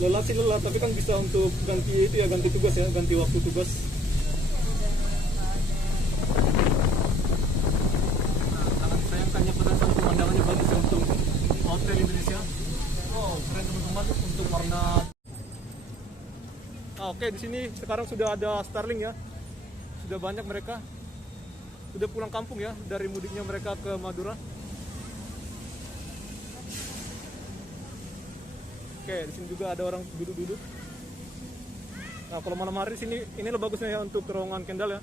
Lelah sih lelah, tapi kan bisa untuk ganti itu ya, ganti tugas ya, ganti waktu tugas. Sangat sayangkannya pada saat pemandangannya bagus ya untuk hotel Indonesia. Oh, keren teman-teman untuk warna. Oke, di sini sekarang sudah ada Starling ya. Sudah banyak mereka. Sudah pulang kampung ya dari mudiknya mereka ke Madura. Oke, di sini juga ada orang duduk-duduk. Nah, kalau malam hari di sini inilah bagusnya ya untuk terowongan Kendal ya.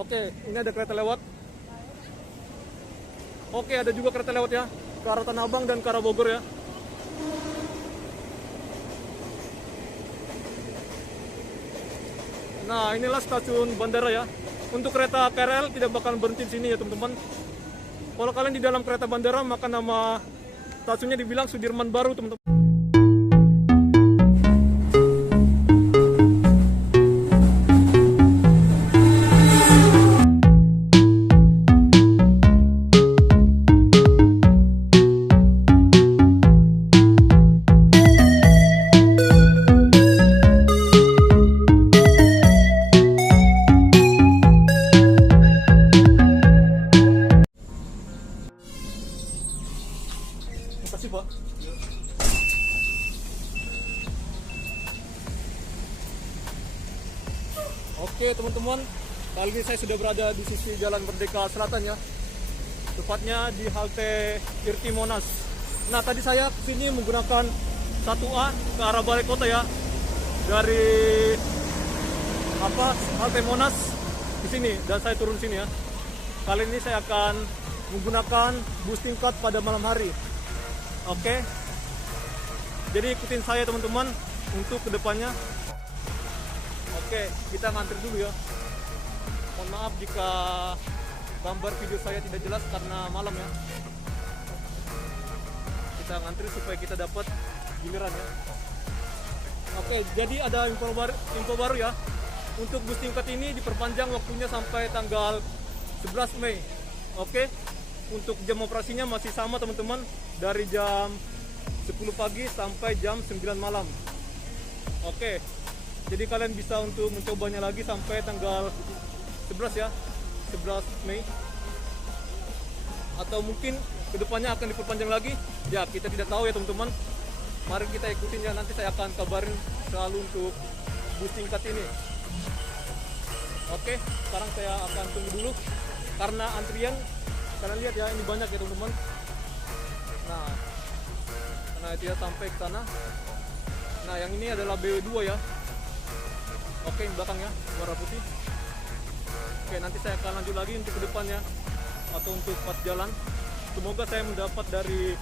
Oke, ini ada kereta lewat. Oke, ada juga kereta lewat ya ke arah Tanah Abang dan ke arah Bogor ya. Nah, inilah stasiun bandara ya. Untuk kereta KRL tidak bakal berhenti di sini ya, teman-teman. Kalau kalian di dalam kereta bandara, maka nama stasiunnya dibilang Sudirman Baru, teman-teman. Terima kasih, Pak. Oke, teman-teman, kali ini saya sudah berada di sisi Jalan Merdeka Selatan ya, tepatnya di halte Irti Monas. Nah, tadi saya kesini menggunakan 1A ke arah Balai Kota ya, dari halte Monas di sini, dan saya turun sini ya. Kali ini saya akan menggunakan bus tingkat pada malam hari. Oke, jadi ikutin saya teman-teman untuk kedepannya. Oke, kita ngantri dulu ya. Mohon maaf jika gambar video saya tidak jelas karena malam ya. Kita ngantri supaya kita dapat giliran ya. Oke, jadi ada info baru ya. Untuk bus tingkat ini diperpanjang waktunya sampai tanggal 11 Mei. Oke, untuk jam operasinya masih sama teman-teman, dari jam 10 pagi sampai jam 9 malam. Oke, jadi kalian bisa untuk mencobanya lagi sampai tanggal 11 ya, 11 Mei. Atau mungkin kedepannya akan diperpanjang lagi, ya kita tidak tahu ya teman-teman. Mari kita ikutin ya, nanti saya akan kabarin selalu untuk bus tingkat ini. Oke, sekarang saya akan tunggu dulu karena antrian kalian lihat ya, ini banyak ya teman-teman. Nah, karena tidak sampai ke sana. Nah, yang ini adalah BW2 ya. Oke, yang belakang ya, warna putih. Oke, nanti saya akan lanjut lagi untuk ke depannya atau untuk pas jalan. Semoga saya mendapat dari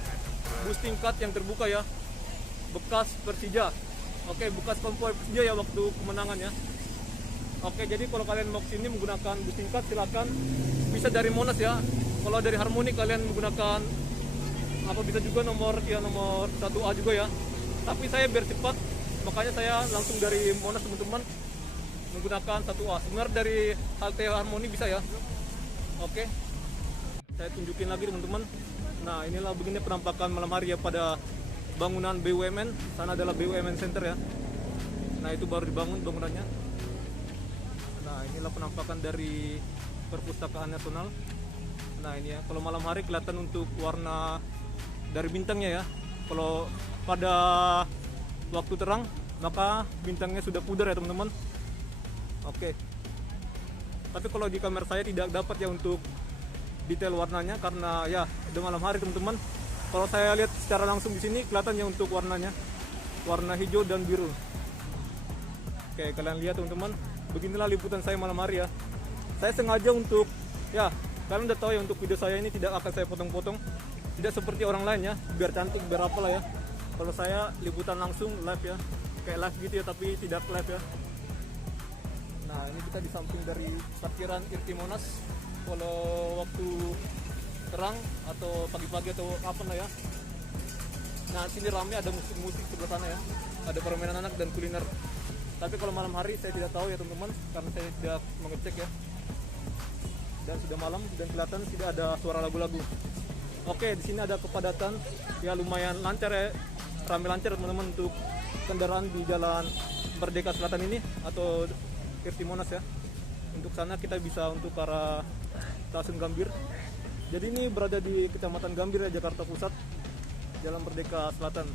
bus tingkat yang terbuka ya, bekas Persija. Oke, bekas konvoi Persija ya waktu kemenangan ya. Oke, jadi kalau kalian mau kesini menggunakan bus tingkat silakan, bisa dari Monas ya. Kalau dari Harmoni kalian menggunakan bisa juga nomor 1A juga ya. Tapi saya biar cepat, makanya saya langsung dari Monas teman-teman menggunakan 1A. Sebenarnya dari halte Harmoni bisa ya. Oke, saya tunjukin lagi teman-teman. Nah, inilah begini penampakan malam hari ya pada bangunan BUMN. Sana adalah BUMN Center ya. Nah, itu baru dibangun bangunannya. Nah, inilah penampakan dari Perpustakaan Nasional. Nah, ini ya, kalau malam hari kelihatan untuk warna dari bintangnya ya. Kalau pada waktu terang, maka bintangnya sudah pudar ya teman-teman. Oke. Tapi kalau di kamera saya tidak dapat ya untuk detail warnanya karena ya udah malam hari teman-teman. Kalau saya lihat secara langsung di sini kelihatannya untuk warnanya, warna hijau dan biru. Oke, kalian lihat teman-teman, beginilah liputan saya malam hari ya. Saya sengaja untuk ya, kalian udah tahu ya, untuk video saya ini tidak akan saya potong-potong, tidak seperti orang lain ya, biar cantik, biar apa lah ya. Kalau saya liputan langsung live ya, kayak live gitu ya, tapi tidak live ya. Nah, ini kita di samping dari parkiran Irti Monas. Kalau waktu terang atau pagi-pagi atau kapan lah ya. Nah, sini ramai, ada musik-musik sebelah sana ya, ada permainan anak dan kuliner. Tapi kalau malam hari saya tidak tahu ya teman-teman, karena saya tidak mengecek ya. dan sudah malam dan kelihatan tidak ada suara lagu-lagu. Oke, di sini ada kepadatan ya, lumayan lancar ya, ramai lancar teman-teman untuk kendaraan di Jalan Merdeka Selatan ini atau Irti Monas ya. Untuk sana kita bisa untuk ke arah Stasiun Gambir. Jadi ini berada di Kecamatan Gambir ya, Jakarta Pusat, Jalan Merdeka Selatan.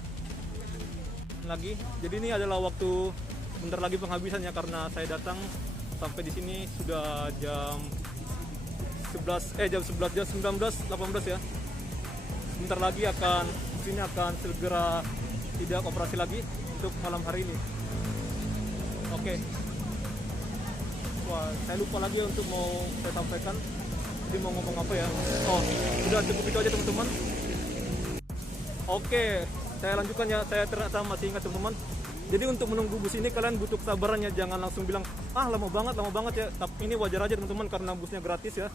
Lagi, jadi ini adalah waktu bentar lagi penghabisannya karena saya datang sampai di sini sudah jam 19:18 ya. Sebentar lagi sini akan segera tidak operasi lagi untuk malam hari ini. Oke. Wah, saya lupa lagi untuk mau saya sampaikan. Jadi mau ngomong apa ya? Oh, udah cukup itu aja teman-teman. Oke, saya lanjutkan ya. Saya ternyata masih ingat teman-teman. Jadi untuk menunggu bus ini kalian butuh kesabaran ya. Jangan langsung bilang, lama banget ya. Tapi ini wajar aja teman-teman karena busnya gratis ya.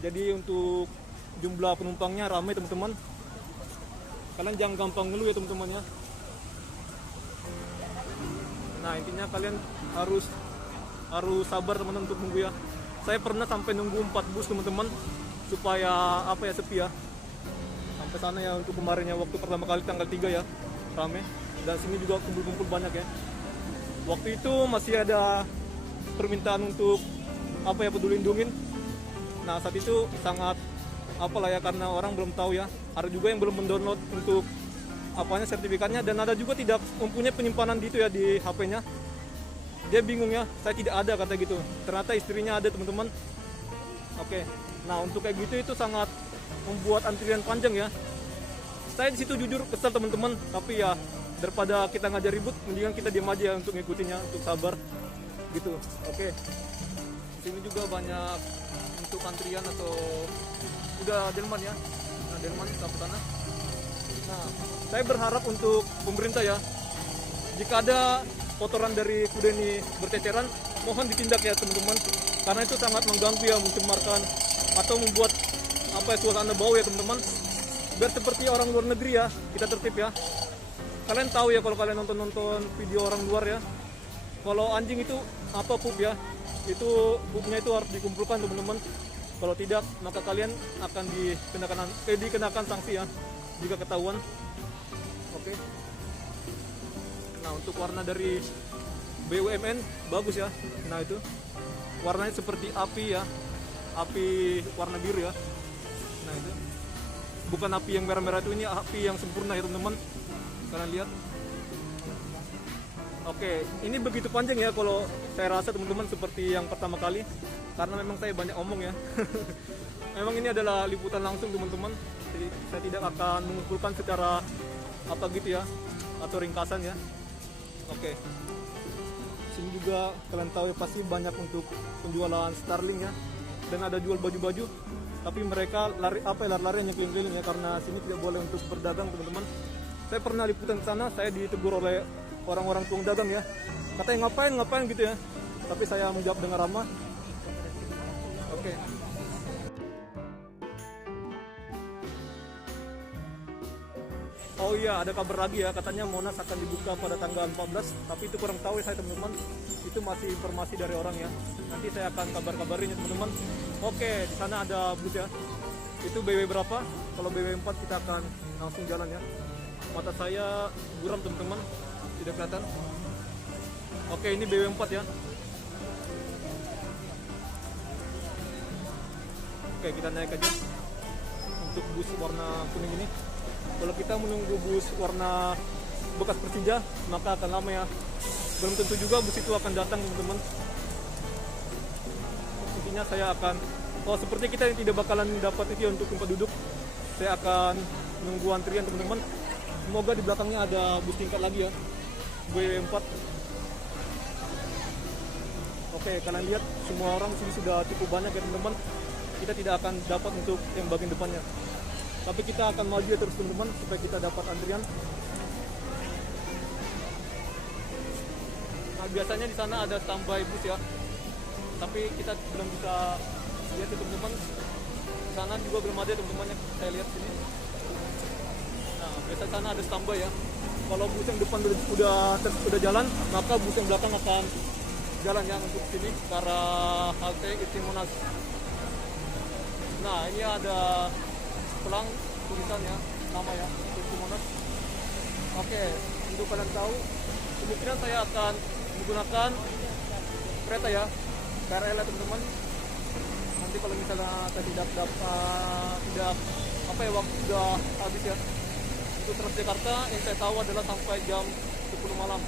Jadi untuk jumlah penumpangnya ramai teman-teman. Kalian jangan gampang ngeluh ya teman-teman ya. Nah intinya kalian harus sabar teman-teman untuk nunggu ya. Saya pernah sampai nunggu 4 bus teman-teman supaya sepi ya. Sampai sana ya untuk kemarinnya waktu pertama kali tanggal 3 ya, ramai. Dan sini juga kumpul-kumpul banyak ya. Waktu itu masih ada permintaan untuk peduli lindungin. Nah saat itu sangat karena orang belum tahu ya. Ada juga yang belum mendownload untuk sertifikatnya, dan ada juga tidak mempunyai penyimpanan gitu ya di HP-nya. Dia bingung ya, saya tidak ada kata gitu. Ternyata istrinya ada teman-teman. Oke. Nah untuk kayak gitu itu sangat membuat antrian panjang ya. Saya di situ jujur kesal teman-teman, tapi ya daripada kita ngajak ribut, mendingan kita diam aja ya untuk ngikutinya, untuk sabar gitu. Oke. Di sini juga banyak untuk antrian atau udah delman ya. Nah delman sampai sana. Nah saya berharap untuk pemerintah ya, jika ada kotoran dari kuda ini berceceran, mohon ditindak ya teman-teman, karena itu sangat mengganggu ya, mencemarkan atau membuat suasana bau ya teman-teman. Biar seperti orang luar negeri ya, kita tertib ya. Kalian tahu ya kalau kalian nonton video orang luar ya, kalau anjing itu pup ya, itu pupnya itu harus dikumpulkan teman-teman. Kalau tidak maka kalian akan dikenakan sanksi ya jika ketahuan. Oke. Nah untuk warna dari BUMN bagus ya. Nah itu warnanya seperti api ya, api warna biru ya. Nah itu bukan api yang merah-merah itu, ini api yang sempurna ya teman-teman. Kalian lihat. Oke, ini begitu panjang ya kalau saya rasa teman-teman, seperti yang pertama kali, karena memang saya banyak omong ya. Memang ini adalah liputan langsung teman-teman. Jadi saya tidak akan mengumpulkan secara ya atau ringkasan ya. Oke. Sini juga kalian tahu ya, pasti banyak untuk penjualan Starling ya. Dan ada jual baju-baju, tapi mereka lari-larian yang keliling-keliling ya, karena sini tidak boleh untuk berdagang teman-teman. Saya pernah liputan ke sana, saya ditegur oleh orang-orang tukang dagang ya. Katanya ngapain gitu ya. Tapi saya menjawab dengan ramah. Oke. Oh iya, ada kabar lagi ya, katanya Monas akan dibuka pada tanggal 14, tapi itu kurang tahu ya saya teman-teman. Itu masih informasi dari orang ya. Nanti saya akan kabar-kabarin ya teman-teman. Oke, di sana ada bus ya. Itu BW berapa? Kalau BW 4 kita akan langsung jalan ya. Mata saya buram teman-teman, tidak kelihatan. Oke, ini BW 4 ya. Oke, kita naik aja untuk bus warna kuning ini. Kalau kita menunggu bus warna bekas Persija, maka akan lama ya. Belum tentu juga bus itu akan datang teman-teman. Intinya saya akan, seperti kita yang tidak bakalan dapat itu untuk tempat duduk, saya akan menunggu antrian teman-teman. Semoga di belakangnya ada bus tingkat lagi ya, W4. Oke, kalian lihat semua orang sini sudah cukup banyak ya teman-teman. Kita tidak akan dapat untuk yang bagian depannya, tapi kita akan maju ya terus teman-teman supaya kita dapat antrian. Nah, biasanya di sana ada standby bus ya, tapi kita belum bisa lihat ya teman-teman. Di sana juga belum ada teman-teman yang saya lihat sini. Nah, biasa sana ada standby ya. Kalau bus yang depan udah jalan, maka bus yang belakang akan jalan ya untuk sini ke arah halte Irti Monas. Nah, ini ada pelang tulisannya, nama ya, Tungku Monas. Oke, untuk kalian tahu, kemungkinan saya akan menggunakan kereta ya, KRL ya teman-teman. Nanti kalau misalnya saya tidak apa ya, waktu sudah habis ya. Untuk Transjakarta yang saya tahu adalah sampai jam 10 malam.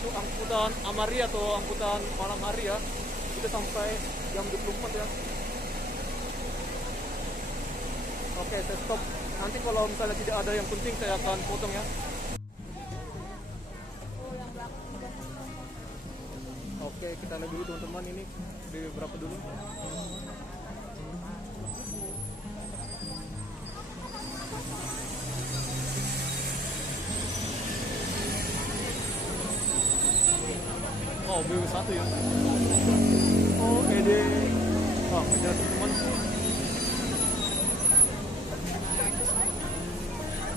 Untuk angkutan Amari atau angkutan malam hari ya, itu sampai jam 24 ya. Oke, saya stop. Nanti kalau misalnya tidak ada yang penting saya akan potong ya. Oke, kita lihat dulu teman-teman, ini di berapa dulu. Oh, BW1 ya. Oh, ED. Wah, ada teman-teman.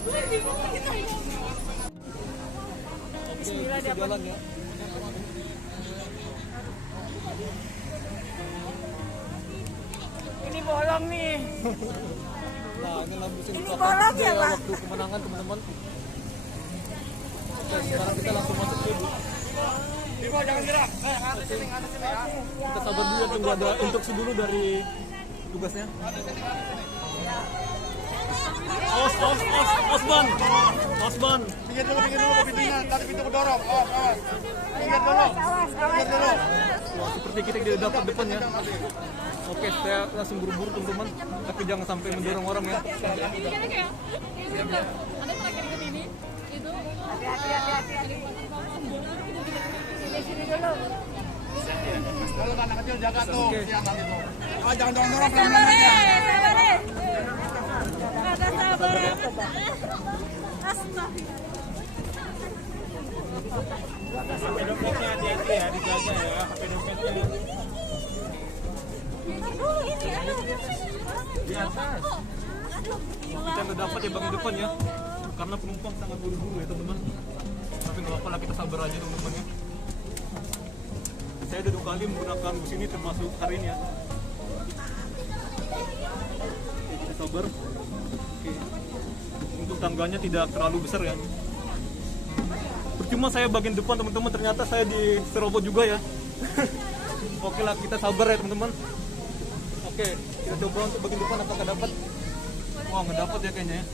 Oke, bisa jalan ya. Ini bolong nih. Nah, ini lampu sini Ini bolong ya, Pak? waktu kemenangan teman-teman. Oke, sekarang kita langsung masuk dulu. Bimo jangan gerak. Ada sini ya. Kita sabar dulu ya, tunggu ada instruksi dulu dari tugasnya. Osban. Pinggir dulu pintunya. Tadi pintu kedorong. Pinggir dulu. Pinggir dulu. Wah, seperti kita tidak dapat depan ya. Oke, saya langsung buru-buru teman-teman. Tapi jangan sampai mendorong orang ya. Ada terakhir ke sini itu Hati-hati. Sini dulu. Kalau anak kecil jaga tuh. Oke. Siang nanti tuh. Jangan dorong Sabar pelan-pelan aja. sabar. Agak sabar. Astaga. HP dompetnya hati-hati ya, dijaga ya. HP dompetnya. Di atas. Kita nggak dapat ya bagian depan ya. Karena penumpang sangat buru-buru ya teman-teman. Tapi nggak apa-apa lah, kita sabar aja teman-teman ya. Saya udah 2 kali menggunakan bus ini termasuk hari ini ya. Kita sabar. Oke. Untuk tangganya tidak terlalu besar ya. Percuma saya bagian depan teman-teman, ternyata saya diserobot juga ya. Oke lah, kita sabar ya teman-teman. Oke, kita coba untuk bagian depan apakah dapat. Wah, nggak dapat ya kayaknya ya.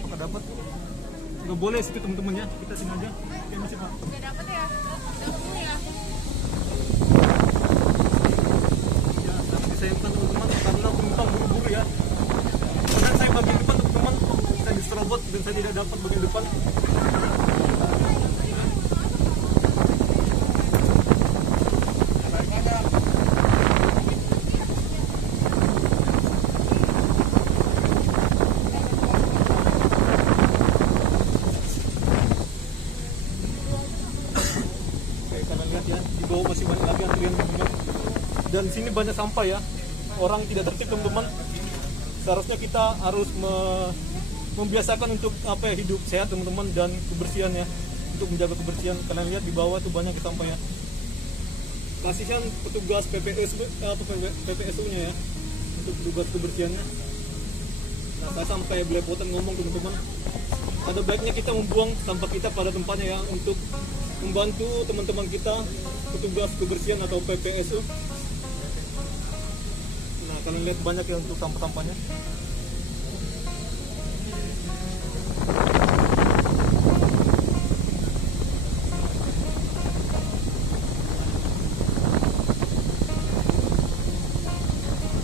Apakah dapat? Nggak boleh situ teman-teman ya, kita sini aja. Oke, masih Pak. nggak dapet ya. Dapet ya. Ya, sangat disayangkan teman-teman karena penumpang buru-buru ya. Kemudian saya bagian depan teman-teman, saya diserobot dan saya tidak dapat bagian depan. Oke, kalian lihat ya, di bawah masih banyak lagi antrian teman-teman. Dan di sini banyak sampah ya. Orang tidak tertib teman-teman. Seharusnya kita harus membiasakan untuk apa ya, hidup sehat teman-teman, dan kebersihan ya, untuk menjaga kebersihan. Kalian lihat di bawah tuh banyak sampah ya. Kasihan petugas PPSU-nya ya, untuk petugas kebersihannya. Nah, saya sampai belepotan ngomong teman-teman. Ada baiknya kita membuang sampah kita pada tempatnya ya, untuk membantu teman-teman kita petugas kebersihan atau PPSU. Nah, kalian lihat banyak ya untuk sampah-sampahnya.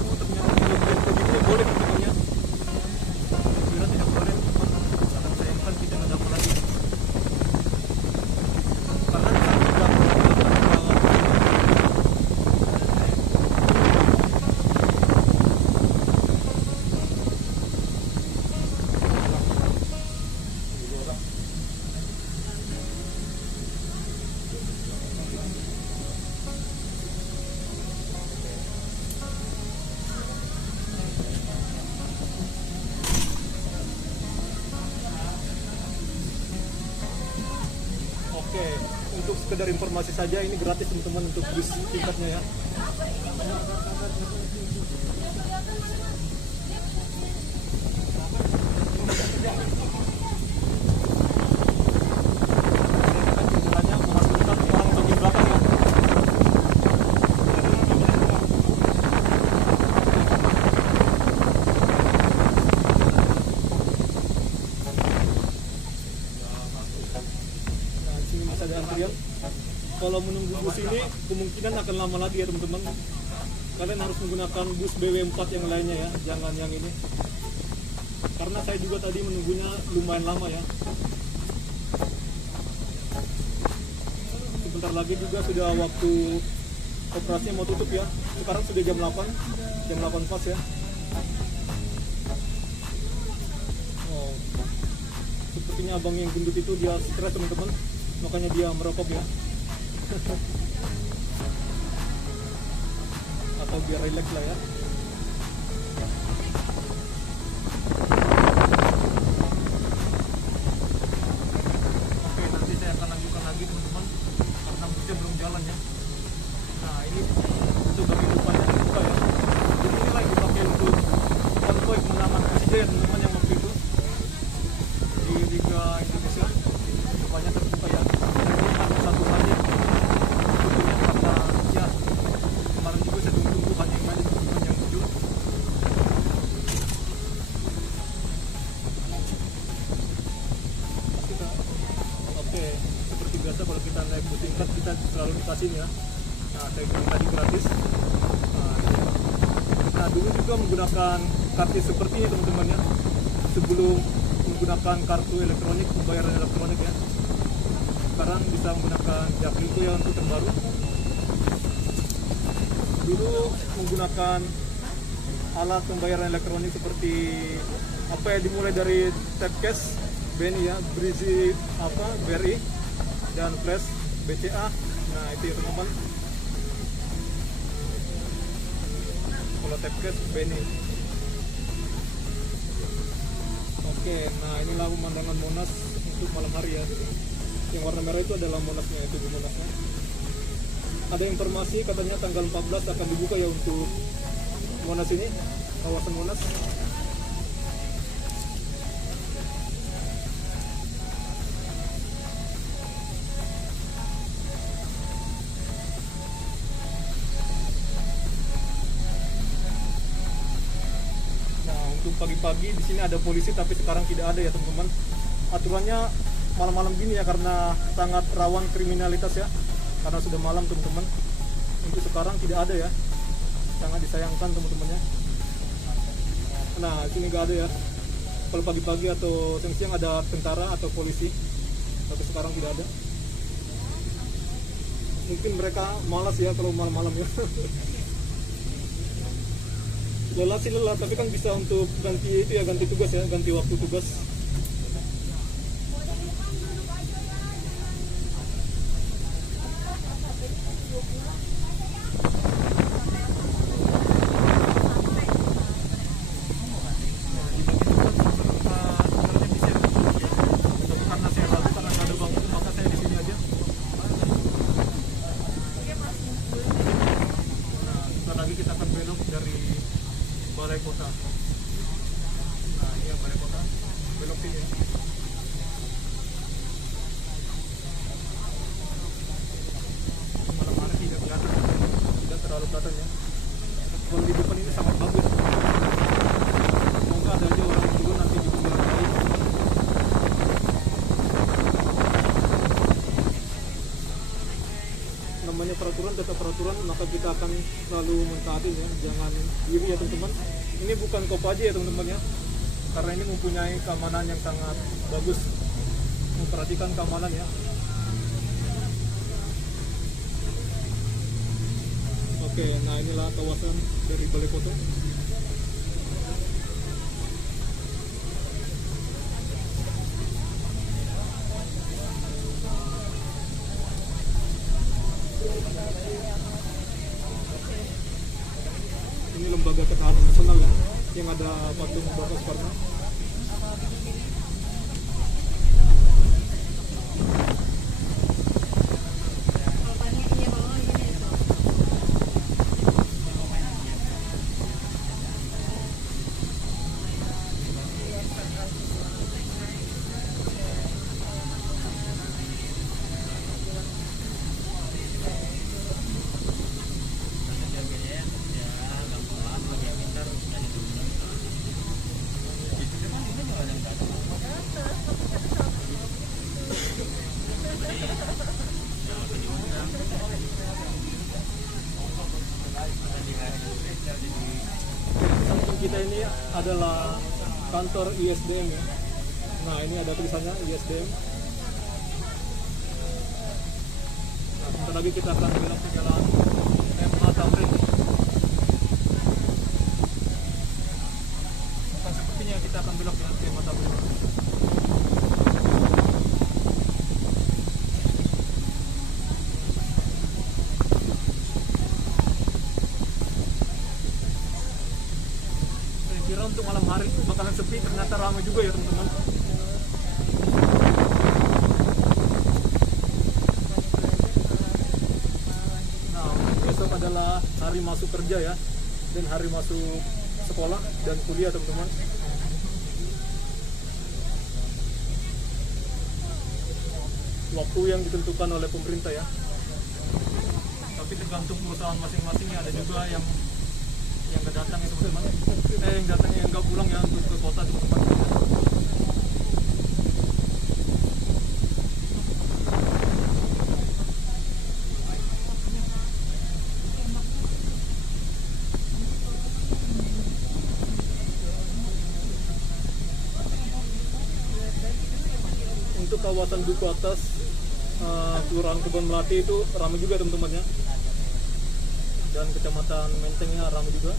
Oh, ternyata begitu boleh teman-temannya. Kira tidak boleh teman-teman. Sangat sayangkan kita nggak dapat lagi. Karena di sana sudah sekedar informasi saja, ini gratis teman-teman untuk bus tiketnya ya. Hanya memastikan orang bagian belakang ya. Nah, di sini masih ada antrian. Kalau menunggu bus ini kemungkinan akan lama lagi ya teman-teman. Kalian harus menggunakan bus BW4 yang lainnya ya, jangan yang ini. Karena saya juga tadi menunggunya lumayan lama ya. Sebentar lagi juga sudah waktu operasinya mau tutup ya. Sekarang sudah jam 8 pas ya. Oh, sepertinya abang yang gendut itu dia stres teman-teman, makanya dia merokok ya. Atau biar relax lah ya. Oke, nanti saya akan lanjutkan lagi teman-teman karena busnya belum jalan ya. Nah, ini untuk bagian depannya terbuka ya. Jadi inilah yang dipakai untuk konvoy kemenangan Persija ya teman-teman yang waktu itu di Liga Indonesia. Depannya terbuka ya. Ini hanya satu saja tutupnya karena ya kemarin juga saya tunggu hanya yang aja teman-teman yang muncul. Oke, seperti biasa kalau kita naik bus tingkat kita selalu dikasih ya. Nah, saya beli tadi gratis. Nah, dulu juga menggunakan kartu seperti ini teman-teman ya. Sebelum menggunakan kartu elektronik, pembayaran elektronik ya. Sekarang bisa menggunakan Jaklingko ya untuk terbaru. Dulu menggunakan alat pembayaran elektronik seperti apa ya, dimulai dari tap cash, BNI ya, Brizi apa, BRI dan Flash BCA. Nah, itu ya teman-teman. Kalau tap cash BNI. Oke, nah inilah pemandangan Monas untuk malam hari ya. Yang warna merah itu adalah Monasnya, itu Monasnya. Ada informasi katanya tanggal 14 akan dibuka ya untuk Monas ini, kawasan Monas. Nah, untuk pagi-pagi di sini ada polisi tapi sekarang tidak ada ya teman-teman. Aturannya malam-malam gini ya karena sangat rawan kriminalitas ya. Karena sudah malam teman-teman. Untuk sekarang tidak ada ya. Sangat disayangkan teman-temannya. Nah, sini nggak ada ya. Kalau pagi-pagi atau siang-siang ada tentara atau polisi. Tapi sekarang tidak ada. Mungkin mereka malas ya kalau malam-malam ya. Lelah sih lelah, tapi kan bisa untuk ganti itu ya, ganti tugas ya, ganti waktu tugas. Kita akan belok dari Balai Kota. Nah, ini ya Balai Kota. Belok sini. Malam hari tidak kelihatan, tidak terlalu kelihatan ya. Kalau di depan ini sangat bagus. Semoga ada aja orang yang turun nanti di pinggir kali. Namanya peraturan tetap peraturan, maka kita akan selalu mentaati ya, jangan diri ya teman-teman. Ini bukan Kopaja ya teman-teman ya, karena ini mempunyai keamanan yang sangat bagus, memperhatikan keamanan ya. Oke, nah inilah kawasan dari Balai Kota. Ini lembaga ketahanan nasional ya, yang ada patung Bapak Soekarno. kita ini adalah kantor ISDM ya. Nah ini ada tulisannya ISDM. Nah, sebentar lagi kita akan belok ke jalan MH Tamrin. Bukan sepertinya kita akan belok ya ke MH Tamrin. Saya kira untuk malam hari bakalan sepi, ternyata ramai juga ya teman-teman. Besok adalah hari masuk kerja ya, dan hari masuk sekolah dan kuliah teman-teman. Waktu yang ditentukan oleh pemerintah ya, tapi tergantung perusahaan masing-masingnya. Ada juga yang nggak datang ya teman-teman, yang datangnya yang nggak pulang ya untuk ke kota teman-teman. Untuk kawasan Duku Atas, Kelurahan Kebon Melati itu ramai juga teman-teman ya, dan Kecamatan Mentengnya ramai juga.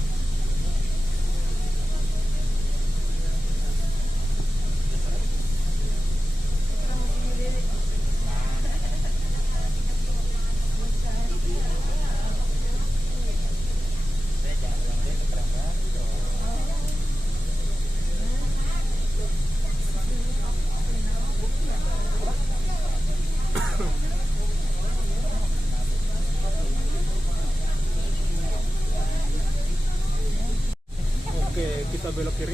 Oke, kita belok kiri.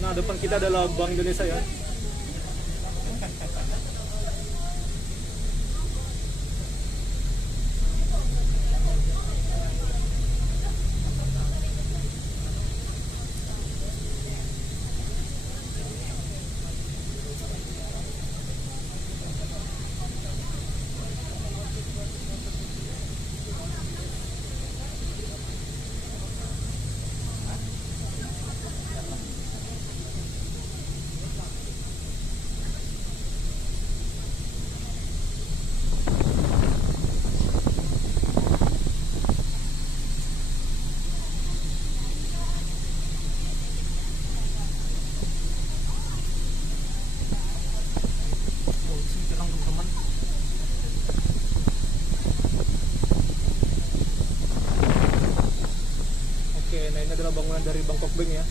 Nah, depan kita adalah Bank Indonesia ya. Nah ini adalah bangunan dari Bangkok Bank ya.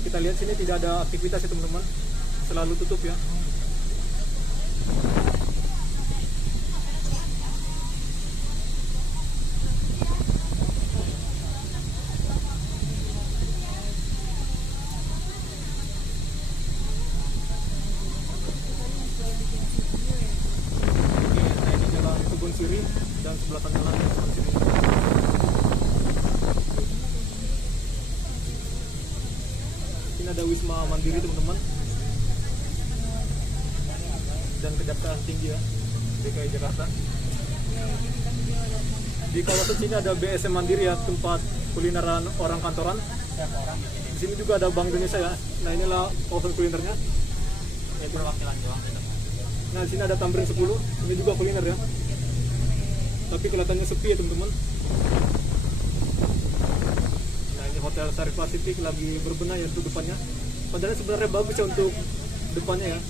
Kita lihat sini tidak ada aktivitas ya teman-teman, selalu tutup ya. Oke, nah ini jalan Kebun Siri dan sebelah kanan lagi Kebun Siri. Ini ada Wisma Mandiri teman-teman, dan Kejaksaan Tinggi ya, DKI Jakarta. Di kawasan sini ada BSM Mandiri ya, tempat kulineran orang kantoran. Di sini juga ada Bank Indonesia ya. Nah inilah kawasan kulinernya. Nah di sini ada Tamrin 10, ini juga kuliner ya. Tapi kelihatannya sepi ya teman-teman. Hotel Sari Pacific lagi berbenah ya untuk depannya. Padahal sebenarnya bagus ya untuk depannya ya.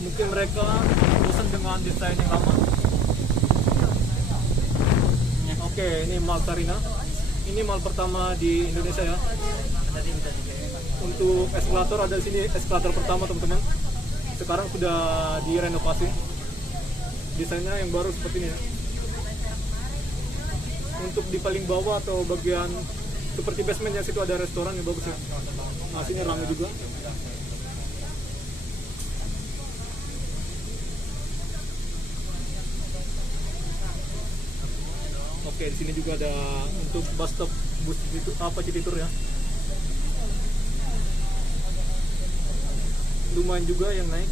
Mungkin mereka bosan dengan desain yang lama. Oke, ini Mall Sarina. Ini mall pertama di Indonesia ya. Untuk eskalator ada di sini, eskalator pertama teman-teman. Sekarang sudah direnovasi. Desainnya yang baru seperti ini ya. Untuk di paling bawah atau bagian seperti basementnya situ ada restoran yang bagus ya. Nah, sini ramai juga. Oke, di sini juga ada untuk bus stop bus itu apa Citytour ya. Lumayan juga yang naik.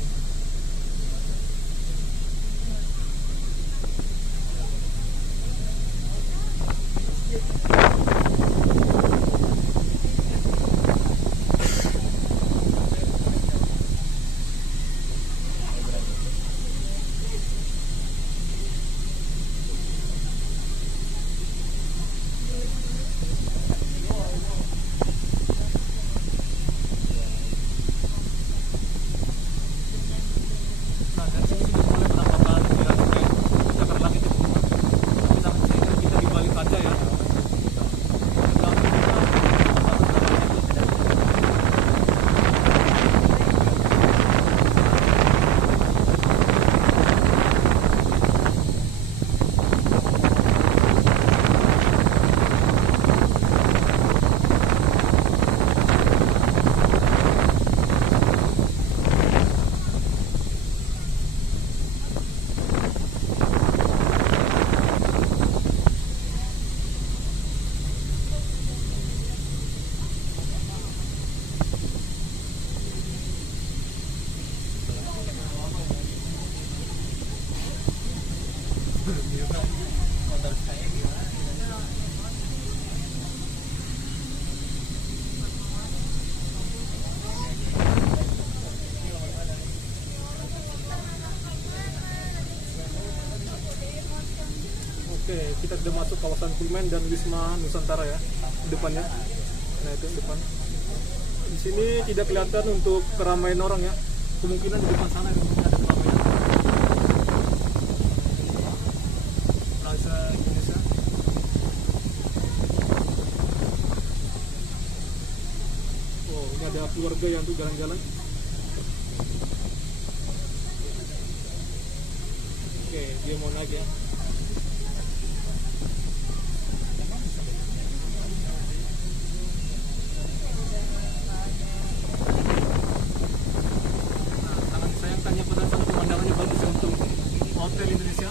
Oke, kita sudah masuk kawasan Pullman dan Wisma Nusantara ya, depannya. Nah itu depan. Di sini tidak kelihatan untuk keramaian orang ya. Kemungkinan di depan sana mungkin ada keramaian. Plaza Indonesia. Oh, ini ada keluarga yang tuh jalan-jalan. Oke, dia mau naik ya. Hotel Indonesia.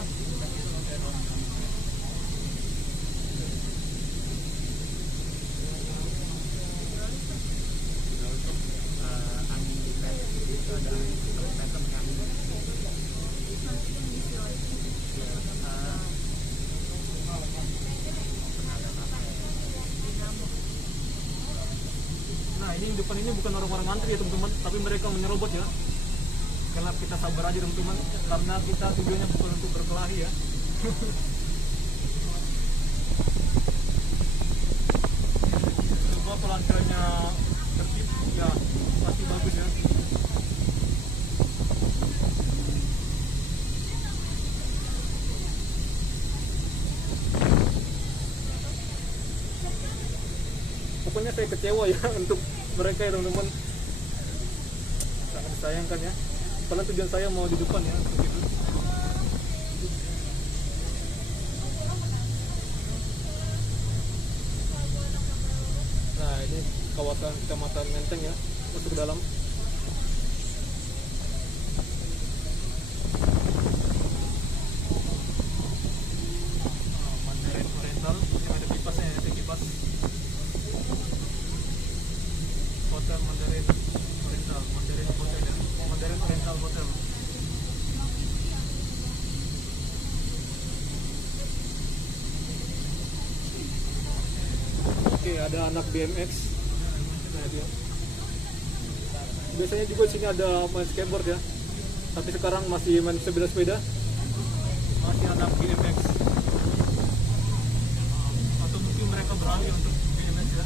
Nah ini depan ini bukan orang-orang antri ya teman-teman, tapi mereka menyerobot ya. Karena kita sabar aja teman-teman, karena kita tujuannya bukan untuk berkelahi ya. Coba pelancarnya tertib, ya pasti bagus ya. Pokoknya saya kecewa ya untuk mereka ya teman-teman. Sangat disayangkan ya. Padahal tujuan saya mau di depan ya, begitu. Nah ini kawasan Kecamatan Menteng ya, masuk ke dalam. Mandarin Oriental, ini ada kipasnya ya, ada kipas. Hotel Mandarin Oriental, Mandarin Hotel ya. Mandarin Oriental Hotel. Oke, ada anak BMX. Nah, dia. Biasanya juga di sini ada main skateboard ya. Tapi sekarang masih main sepeda-sepeda. Masih anak BMX. Atau mungkin mereka beralih untuk BMX ya.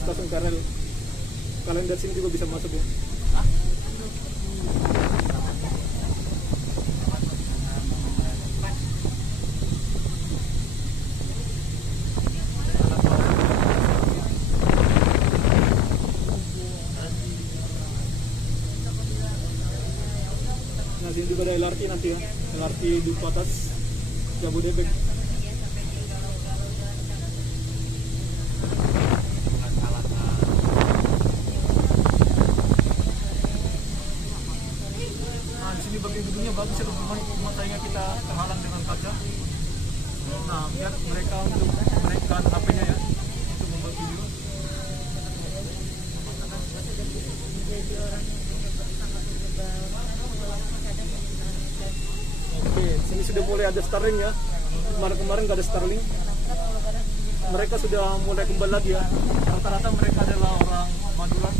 Stasiun Karel. Kalian dari sini juga bisa masuk ya. Nah sini juga ada LRT nanti ya, LRT Duku Atas Jabodebek. Bagian gedungnya bagus ya teman-teman, cuma sayangnya kita terhalang dengan kaca. Nah biar mereka untuk menaikkan HP-nya ya, untuk membuat video. Oke, sini sudah mulai ada Starlink ya. Kemarin nggak ada Starlink. Mereka sudah mulai kembali lagi ya. Rata-rata mereka adalah orang Madura.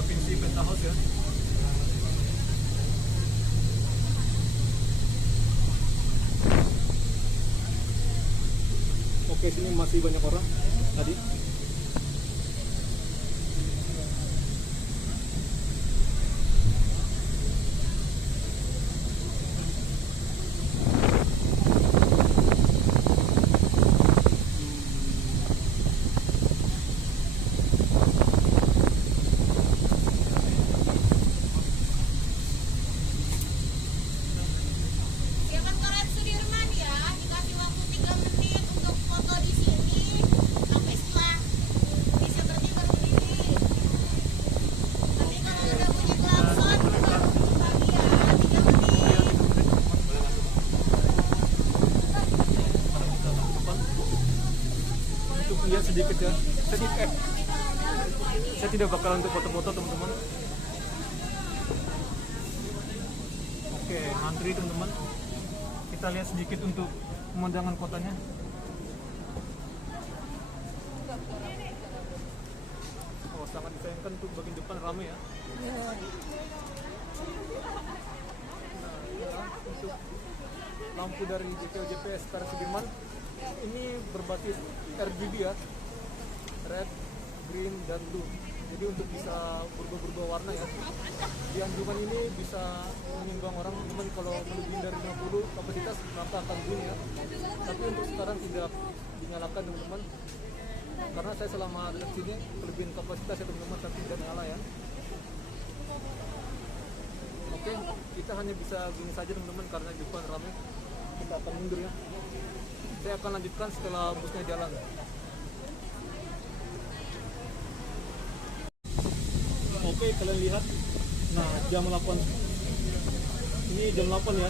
Da Vinci Penthouse ya. Oke, sini masih banyak orang tadi. Jangan kalian Sudirman ya, dikasih waktu 3 menit untuk foto di sini. Sampai setelah bisa berdiri baru berdiri. Nanti kalau udah bunyi klakson, baru duduk lagi ya, 3 menit. Untuk lihat sedikit ya, sedikit. Saya tidak bakalan untuk foto-foto teman-teman. Oke, antri teman-teman. Kita lihat sedikit untuk pemandangan kotanya. Oh, sangat disayangkan untuk bagian depan ramai ya. Nah, ya, untuk lampu dari JPS Star Sudirman ini berbasis RGB ya, red, green, dan blue. Jadi untuk bisa berubah-ubah warna ya. Di anjungan ini bisa mengimbang orang, teman kalau melebihi dari 50 kapasitas maka akan green ya. Tapi untuk sekarang tidak dinyalakan teman-teman. Karena saya selama ada di sini kelebihan kapasitas ya teman-teman, tapi tidak nyala ya. Oke, kita hanya bisa gini saja teman-teman karena di depan ramai. Kita akan mundur ya. Saya akan lanjutkan setelah busnya jalan. Oke, kalian lihat. Nah, jam 8. Ini jam 8 ya.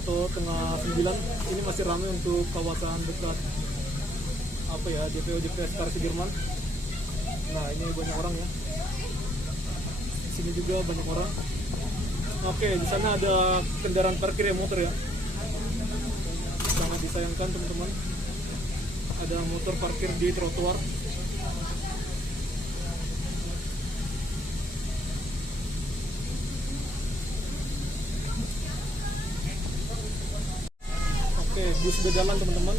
Atau tengah 9. Ini masih ramai untuk kawasan dekat apa ya, JPS Star Sudirman. Nah, ini banyak orang ya. Di sini juga banyak orang. Oke, di sana ada kendaraan parkir ya, motor ya. Sangat disayangkan teman-teman. Ada motor parkir di trotoar. Oke, bus sudah jalan teman-teman.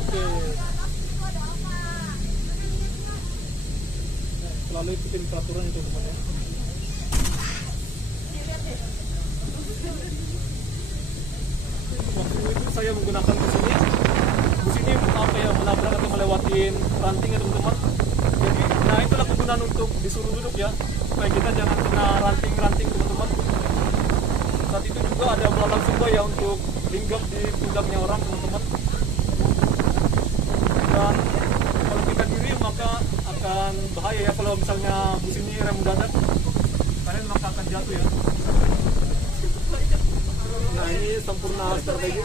Oke. Selalu ikutin peraturan itu teman-teman. Waktu itu saya menggunakan bus ini apa ya, menabrak atau melewatin ranting ya teman-teman. Jadi, nah itulah kegunaan untuk disuruh duduk ya, supaya kita jangan kena ranting-ranting teman-teman. Saat itu juga ada belalang sumba ya untuk linggap di pundaknya orang teman-teman. Dan kalau kita diri maka akan bahaya ya, kalau misalnya bus ini rem mendadak, kalian maka akan jatuh ya. Nah, ini sempurna strategi.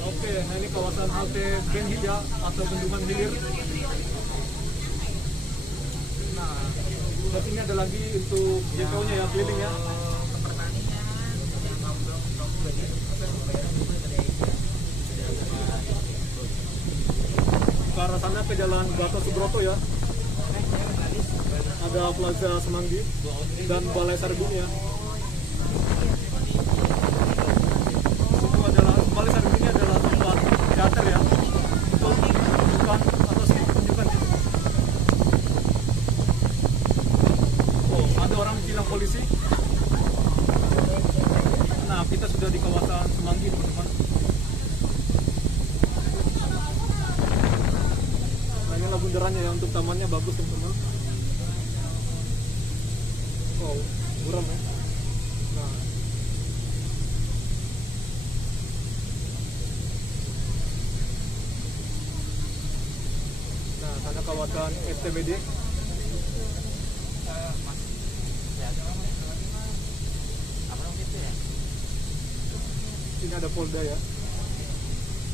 Oke, nah ini kawasan halte Benhil ya, atau Bendungan Hilir. Nah, berarti ini ada lagi untuk JPO-nya ya, keliling ya. Ke arah sana ke Jalan Gatot Subroto ya. Ada Plaza Semanggi dan Balai Sarbini ya. Situ adalah Balai Sarbini adalah tempat teater ya, untuk tunjukkan atau sedikit tunjukkan ya. Oh, ada orang ditilang polisi. Nah, kita sudah di kawasan Semanggi teman-teman. Nah, ini lah bundarannya ya, untuk tamannya bagus teman-teman. Wow, buram ya. Nah, kawasan STBD. Sini ada Polda ya,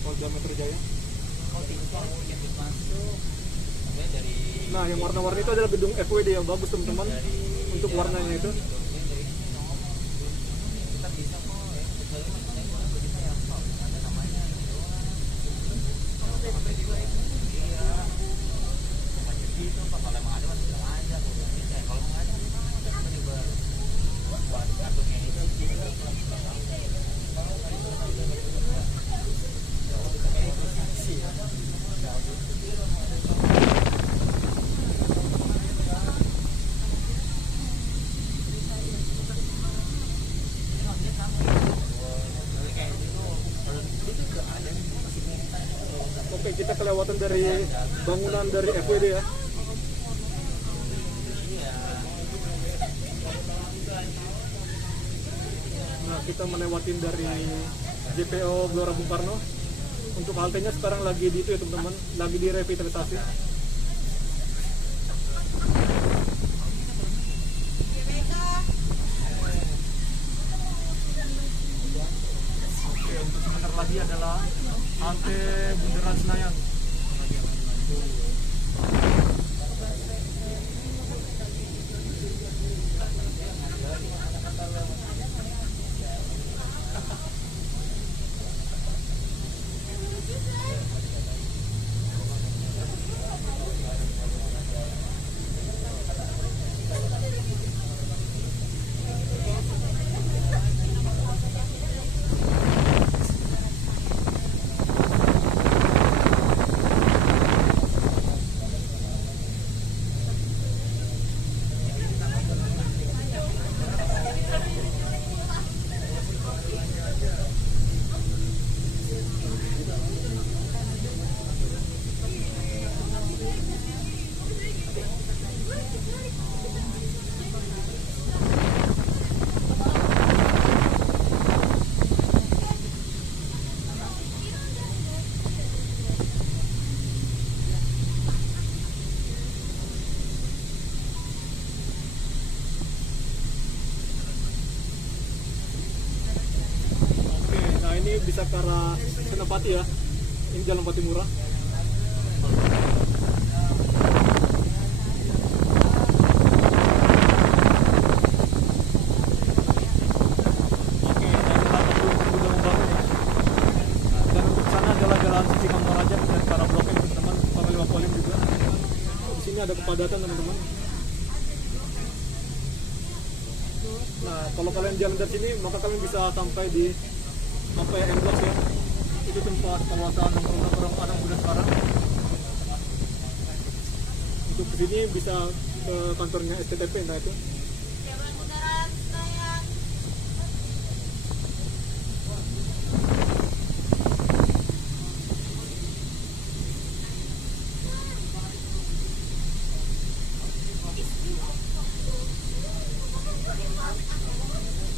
Polda Metro Jaya. Nah, yang warna-warni itu adalah gedung FWD yang bagus teman-teman untuk warnanya itu. Oke, kita kelewatan dari bangunan dari FWD ya. Nah, kita melewatin dari JPO Gelora Bung Karno. Untuk haltenya sekarang lagi di itu ya teman-teman, lagi direvitalisasi. Oke, untuk sebentar lagi adalah halte Bundaran Senayan. Ini bisa ke arah Senapati ya. Ini Jalan Patimura. Oke, dan untuk sana adalah Jalan Sisi Kamaraja dan ke arah Blok M teman-teman, Panglima Polim juga. Di sini ada kepadatan teman-teman. Nah, kalau kalian jalan dari sini, maka kalian bisa sampai di M-Block ya. Itu tempat kawasan nongkrong anak muda sekarang. Untuk kesini bisa ke kantornya STTP, nah itu. Jalan Bundaran Senayan.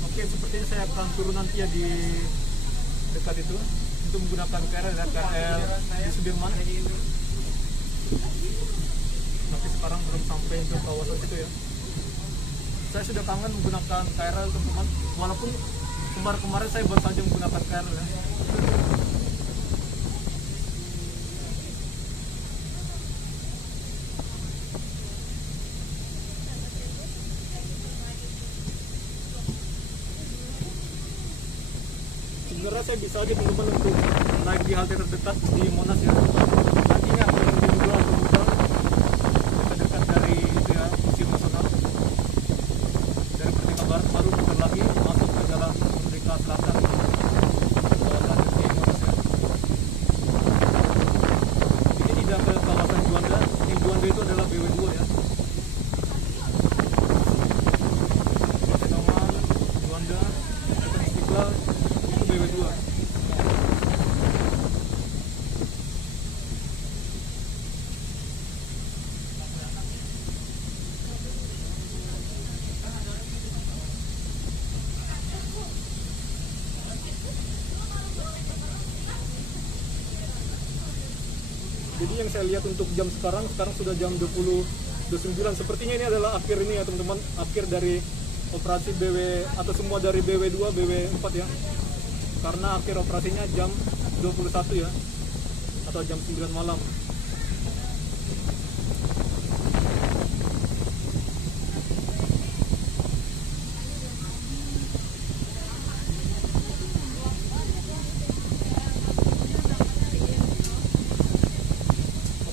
Oke, sepertinya saya akan turun nanti ya di dekat itu untuk menggunakan KRL di Sudirman. Tapi sekarang belum sampai ke kawasan itu ya. Saya sudah kangen menggunakan KRL teman-teman, walaupun kemarin saya baru saja menggunakan KRL ya. Sebenarnya saya bisa aja teman-teman untuk naik di halte terdekat di Monas ya. Nantinya akan lebih dulu atau muter terdekat dari itu ya, Museum Nasional. Dari Merdeka Barat baru muter lagi masuk ke Jalan Merdeka Selatan. Kawasan di Monas ya. Ini tidak ke kawasan Juanda. Di Juanda itu adalah BW2 ya. Pasenawan, Juanda, Istiqlal, BW2. Jadi yang saya lihat untuk jam sekarang sudah jam 20.29. Sepertinya ini adalah akhir ini ya teman-teman, akhir dari operasi BW atau semua dari BW2, BW4 ya. Karena akhir operasinya jam 21 ya, atau jam 9 malam.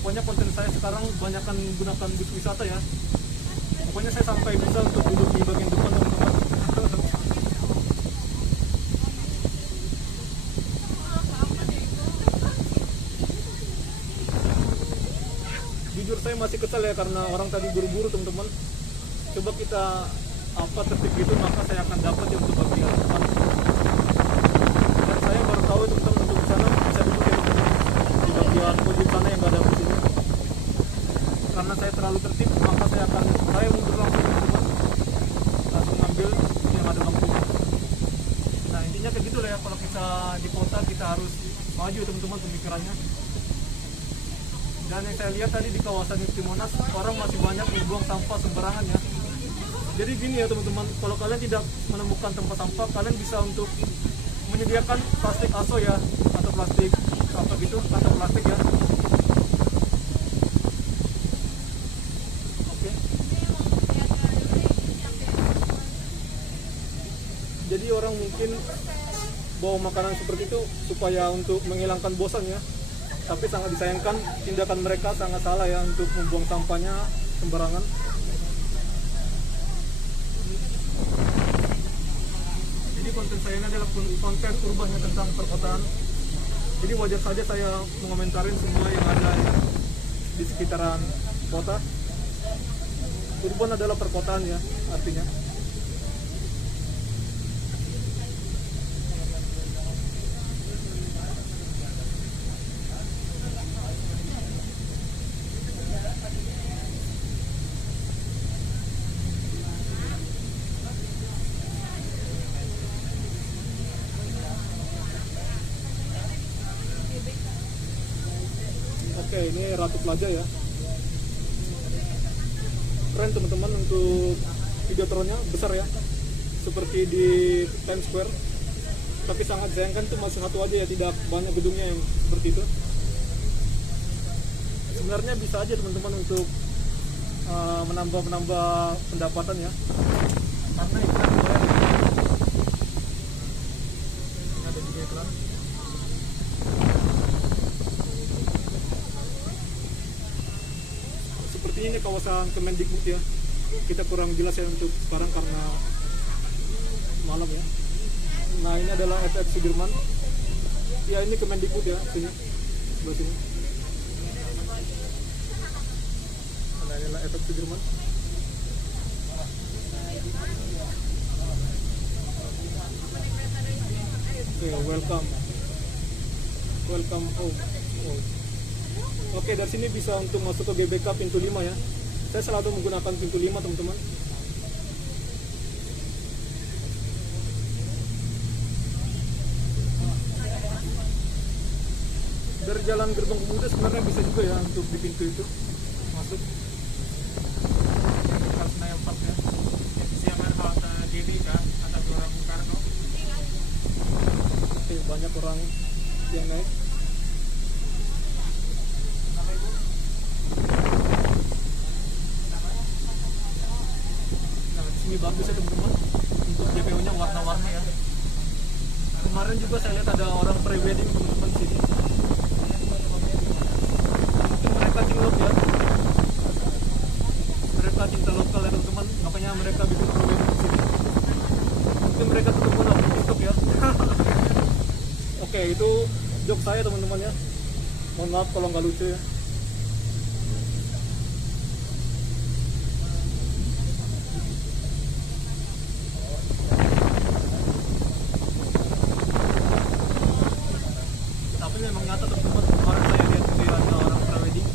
Pokoknya konten saya sekarang banyakkan menggunakan bus wisata ya. Pokoknya saya sampai bisa untuk duduk di bagian depan teman-teman. Jujur saya masih kesal ya karena orang tadi buru-buru teman-teman. Coba kita tertib gitu, maka saya akan dapat ya untuk bagian depan. Dan saya baru tahu teman-teman untuk di sana bisa duduk ya teman-teman, di bagian pojok sana yang gak ada bus ini. Karena saya terlalu tertib, maka saya mundur langsung teman-teman, langsung ambil yang ada bangkunya. Nah intinya kayak gitu lah ya, kalau kita di kota kita harus maju teman-teman pemikirannya. Dan yang saya lihat tadi di kawasan Mifti Monas, orang masih banyak membuang sampah sembarangan ya. Jadi gini ya teman-teman, kalau kalian tidak menemukan tempat sampah, kalian bisa untuk menyediakan plastik aso ya, atau plastik apa gitu, kantong plastik ya. Oke. Jadi orang mungkin bawa makanan seperti itu supaya untuk menghilangkan bosan ya. Tapi sangat disayangkan tindakan mereka sangat salah ya untuk membuang sampahnya sembarangan. Jadi konten saya ini adalah konten urbannya tentang perkotaan. Jadi wajar saja saya mengomentarin semua yang ada ya, di sekitaran kota. Urban adalah perkotaan ya artinya. Oke, ini Ratu Plaza ya. Keren teman-teman untuk Videotronnya, besar ya. Seperti di Times Square. Tapi sangat sayangkan itu masih satu aja ya, tidak banyak gedungnya yang seperti itu. Sebenarnya bisa aja teman-teman untuk menambah pendapatan ya. Karena iklan bayar ya. Ini ada juga iklan. Ini kawasan Kemendikbud ya, kita kurang jelas ya untuk sekarang karena malam ya. Nah ini adalah FX Sudirman ya, ini Kemendikbud ya, sini sebelah sini. Nah ini adalah FX Sudirman. Oke, welcome home. Oke, dari sini bisa untuk masuk ke GBK pintu 5 ya. Saya selalu menggunakan pintu 5 teman-teman. Dari jalan Gerbang Pemuda sebenarnya bisa juga ya untuk di pintu itu masuk. Harus naik 4 ya. Siapa halte GBK atau orang Bung Karno. Oke, banyak orang yang naik. Ini bagus ya teman-teman, untuk JPO-nya warna-warni ya. Kemarin juga saya lihat ada orang pre-wedding teman-teman sini. Mungkin mereka cinlok ya. Mereka cinta lokal ya teman-teman, makanya mereka bikin pre-wedding di sini. Mungkin mereka ketemu lah di TikTok ya. Oke, itu joke saya teman-teman ya. Mohon maaf kalau nggak lucu ya. Memang nyata teman-teman, kemarin saya lihat juga ada orang pre-wedding.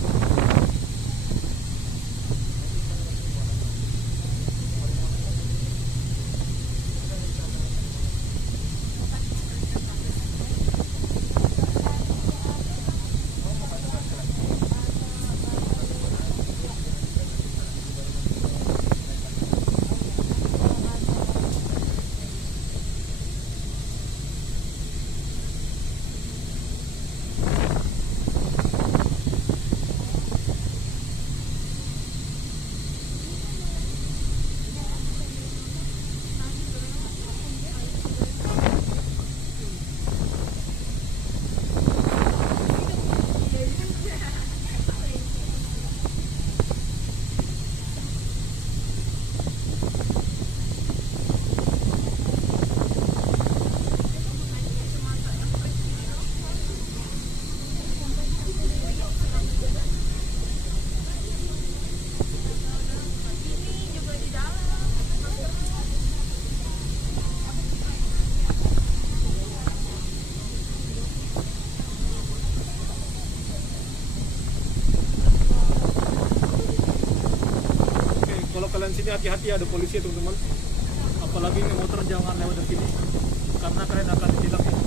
sini hati-hati, ada polisi ya teman-teman. Apalagi ini motor jangan lewat dari sini karena kalian akan ditilang ya.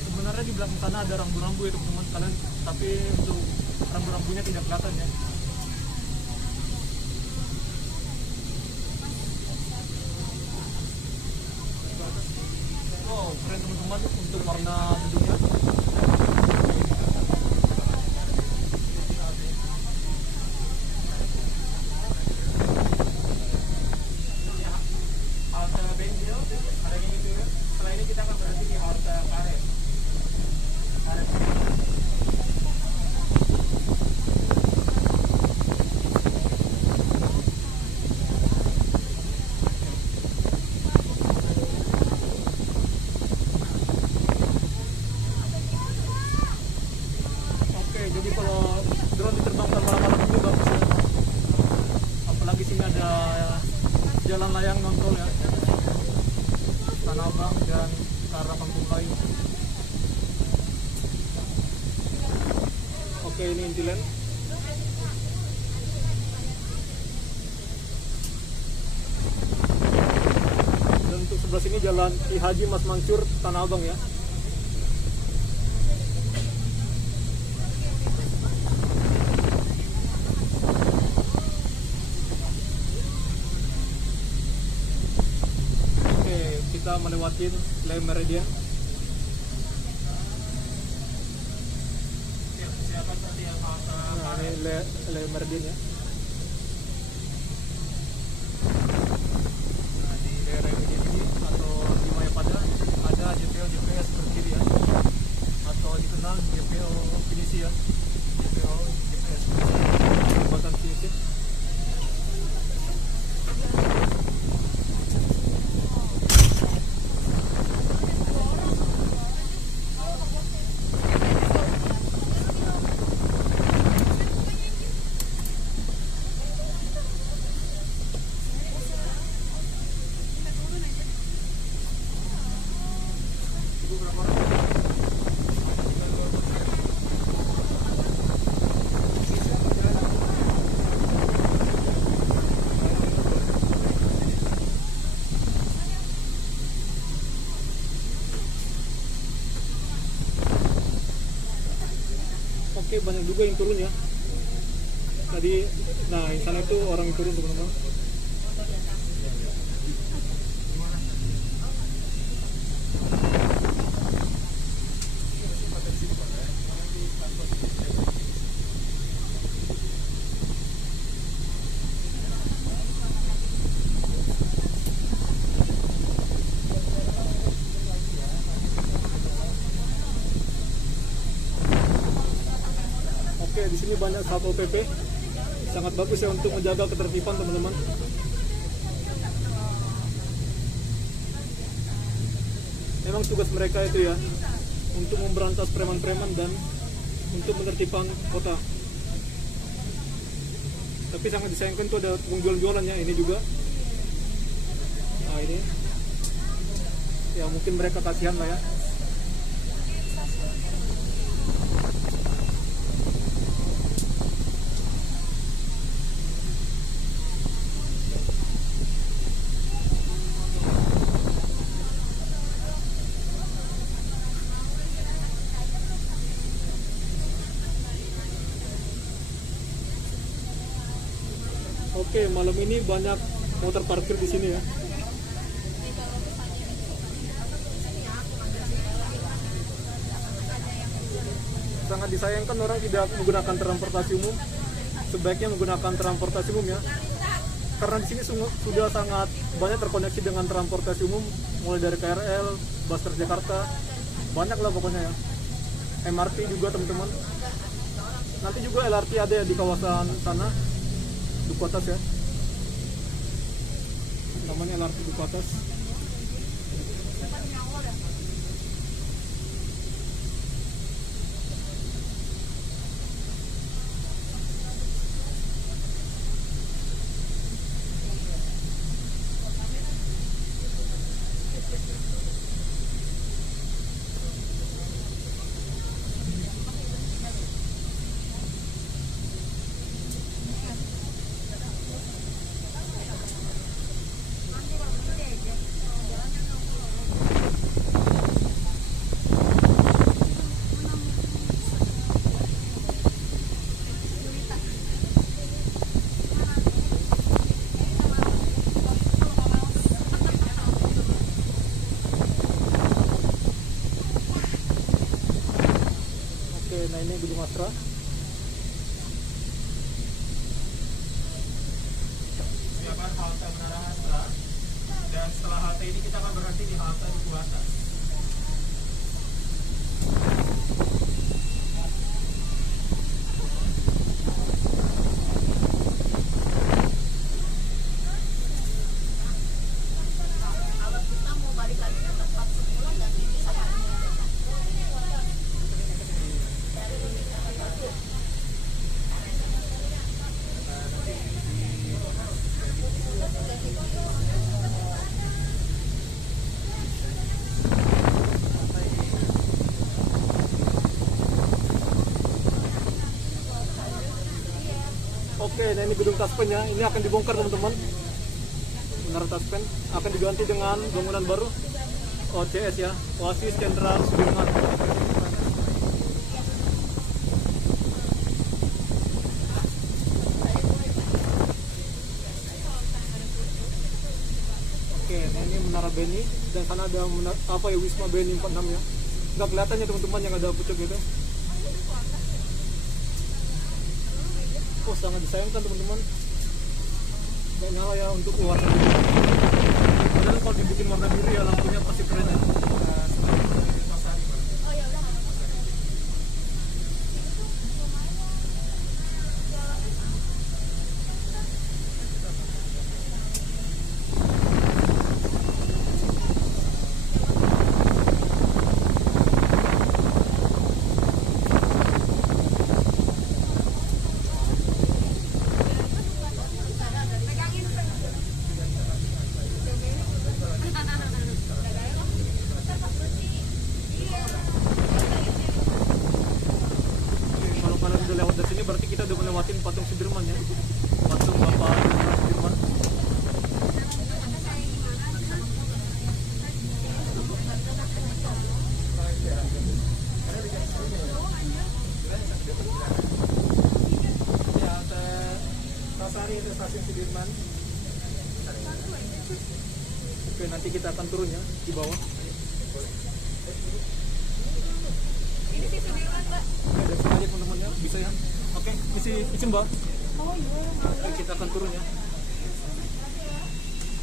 Sebenarnya di belakang sana ada rambu-rambu ya teman-teman kalian, tapi untuk rambu-rambunya tidak kelihatan ya. Oh, keren teman-teman untuk warna gedungnya. Halte Benhil, ada yang gitu ya. Setelah ini kita akan berhenti di halte Karet. Karet. Oke, jadi kalau drone diterbangkan malam-malam ini bagus ya. Apalagi sini ada jalan layang nonton ya. Tanah Abang dan ke arah Kampung Melayu. Oke, ini Intiland. Dan untuk sebelah sini jalan Ki Haji Mas Mansur Tanah Abang ya. Kita melewati Le Meridian. Nah, ini Le Meridian ya. Nah, di daerah ini atau di Mayapada ada JPO GPS berdiri ya, atau dikenal JPO Pinisi ya. JPO GPS jembatan Pinisi. Oke, banyak juga yang turun ya. Tadi, nah di sana itu orang yang turun teman-teman. Oke, di sini banyak Satpol PP. Sangat bagus ya untuk menjaga ketertiban teman-teman. Memang tugas mereka itu ya untuk memberantas preman-preman dan untuk menertibkan kota. Tapi sangat disayangkan tuh ada penjual-jualannya ini juga. Nah ini, ya mungkin mereka kasihan lah ya. Oke, malam ini banyak motor parkir di sini ya. Sangat disayangkan orang tidak menggunakan transportasi umum. Sebaiknya menggunakan transportasi umum ya. Karena di sini sudah sangat banyak terkoneksi dengan transportasi umum, mulai dari KRL, bus Transjakarta, banyak lah pokoknya ya. MRT juga teman-teman. Nanti juga LRT ada ya di kawasan sana. Duku Atas ya, namanya LRT Duku Atas. Gedung Astra. Siapkan halte Menara Astra. Dan setelah halte ini kita akan berhenti di halte Duku Atas. Kalau kita mau balik lagi ke tempat semula dan ini sama ini aja, Pak. Oke, nah ini gedung Taspen ya. Ini akan dibongkar teman-teman. Menara Taspen akan diganti dengan bangunan baru OCS ya, Oasis Jenderal Sudirman. Oke, nah ini Menara BNI dan sana ada Wisma BNI 46 ya. Nggak kelihatan ya teman-teman yang ada pucuk gitu. Oh, sangat disayangkan teman-teman. Nggak nyala ya untuk warna biru. Padahal kalau dibikin warna biru ya lampunya pasti keren ya. Kalau kalian udah lewat dari sini berarti kita udah melewatin patung Sudirman ya. Patung Bapak Sudirman. Ya, Tasari itu stasiun Sudirman. Oke, nanti kita akan turun ya di bawah. Ini sih Sudirman, Mbak. Oke, dari sini aja teman-teman ya, bisa ya. Oke, izin Mbak. Oh iya. Oke, kita akan turun ya.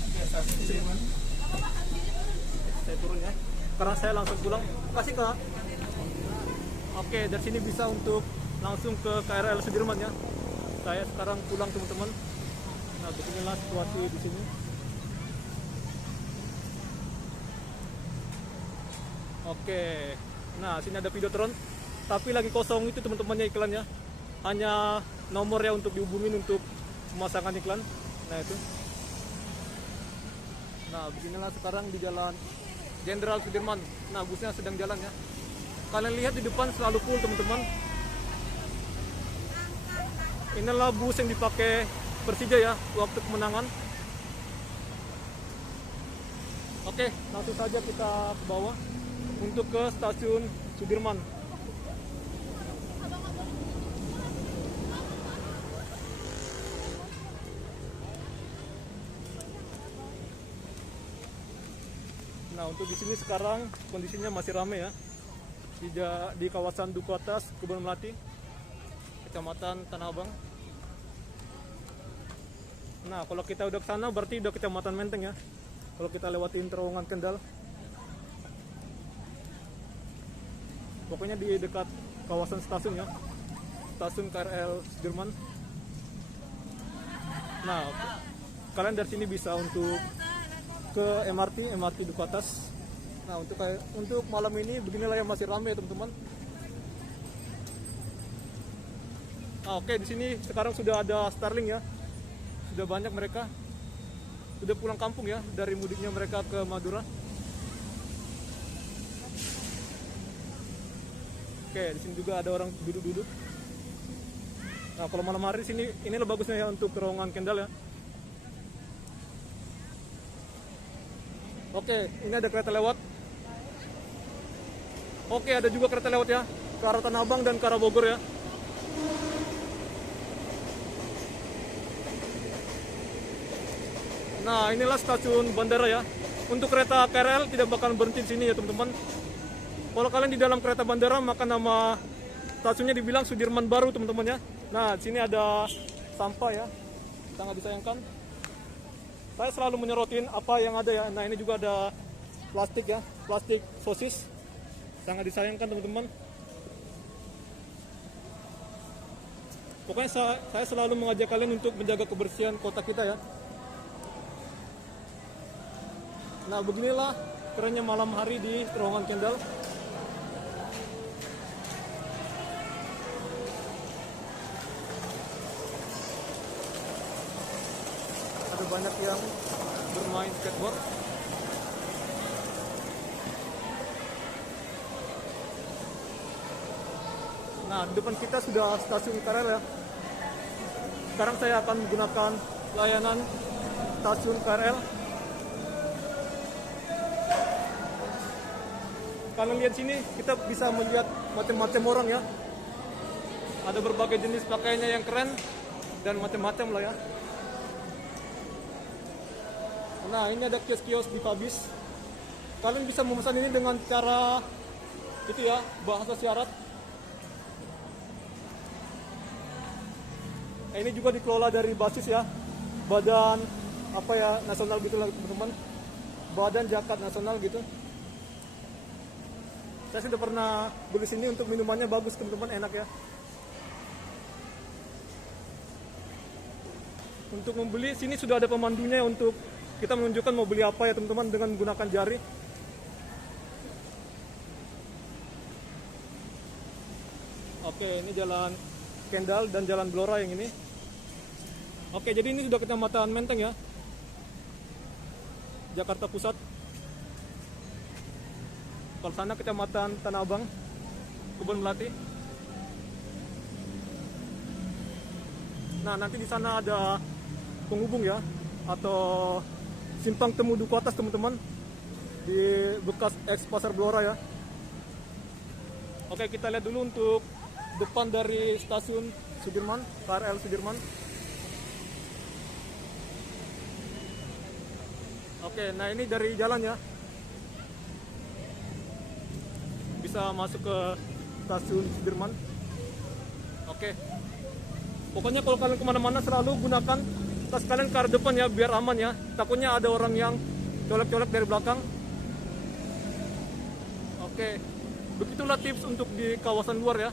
Oke, stasiun Sudirman. Saya turun ya. Karena saya langsung pulang. Kasih Kak. Oke, dari sini bisa untuk langsung ke KRL Sudirman ya. Saya sekarang pulang teman-teman. Nah, beginilah situasi di sini. Oke. Nah, sini ada Videotron. Tapi lagi kosong itu teman-temannya iklannya. Hanya nomor ya untuk dihubungin untuk pemasangan iklan. Nah, itu. Nah, beginilah sekarang di jalan Jenderal Sudirman. Nah, busnya sedang jalan ya. Kalian lihat di depan selalu full teman-teman. Inilah bus yang dipakai Persija ya waktu kemenangan. Oke, langsung saja kita ke bawah untuk ke stasiun Sudirman. Nah, untuk di sini sekarang kondisinya masih ramai ya. Di kawasan Duku Atas, Kebun Melati, Kecamatan Tanah Abang. Nah, kalau kita udah ke sana berarti udah Kecamatan Menteng ya. Kalau kita lewatin terowongan Kendal. Pokoknya di dekat kawasan stasiun ya. Stasiun KRL Sudirman. Nah, kalian dari sini bisa untuk ke MRT Duku Atas. Nah, untuk malam ini beginilah yang masih ramai ya teman-teman. Nah, oke, di sini sekarang sudah ada Starling ya. Sudah banyak mereka. Sudah pulang kampung ya dari mudiknya mereka ke Madura. Oke, di sini juga ada orang duduk-duduk. Nah, kalau malam hari di sini inilah bagusnya ya untuk terowongan Kendal ya. Oke, ini ada kereta lewat. Oke, ada juga kereta lewat ya ke arah Tanah Abang dan ke arah Bogor ya. Nah, inilah stasiun bandara ya. Untuk kereta KRL tidak bakal berhenti di sini ya teman-teman. Kalau kalian di dalam kereta bandara maka nama stasiunnya dibilang Sudirman Baru teman-teman ya. Nah, sini ada sampah ya, sangat disayangkan. Saya selalu menyerotin apa yang ada ya. Nah, ini juga ada plastik ya, plastik sosis, sangat disayangkan teman-teman. Pokoknya saya selalu mengajak kalian untuk menjaga kebersihan kota kita ya. Nah, beginilah kerennya malam hari di terowongan Kendal. Ada banyak yang bermain skateboard. Nah, di depan kita sudah stasiun KRL ya. Sekarang saya akan menggunakan layanan stasiun KRL. Kalian lihat sini, kita bisa melihat macam-macam orang ya. Ada berbagai jenis pakaiannya yang keren dan macam-macam lah ya. Nah, ini ada kios-kios di Fabis. Kalian bisa memesan ini dengan cara itu ya, bahasa syarat. Nah, ini juga dikelola dari basis ya, badan apa ya, nasional gitu lah teman-teman, badan zakat nasional gitu. Saya sudah pernah beli sini, untuk minumannya bagus teman-teman, enak ya. Untuk membeli sini sudah ada pemandunya untuk kita menunjukkan mau beli apa ya teman-teman dengan menggunakan jari. Oke, ini jalan Kendal dan jalan Blora yang ini. Oke, jadi ini sudah Kecamatan Menteng ya, Jakarta Pusat. Kalau sana Kecamatan Tanah Abang, Kebun Melati. Nah, nanti di sana ada penghubung ya, atau simpang temu Duku Atas teman-teman, di bekas ex Pasar Blora ya. Oke, kita lihat dulu untuk depan dari stasiun Sudirman, KRL Sudirman. Oke, nah ini dari jalan ya, bisa masuk ke stasiun Sudirman. Oke, pokoknya kalau kalian kemana-mana selalu gunakan tas kalian ke arah depan ya, biar aman ya. Takutnya ada orang yang colek-colek dari belakang. Oke, begitulah tips untuk di kawasan luar ya.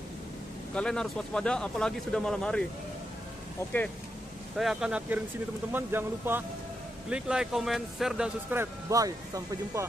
Kalian harus waspada, apalagi sudah malam hari. Oke, saya akan akhirin sini teman-teman. Jangan lupa klik like, comment, share, dan subscribe. Bye, sampai jumpa.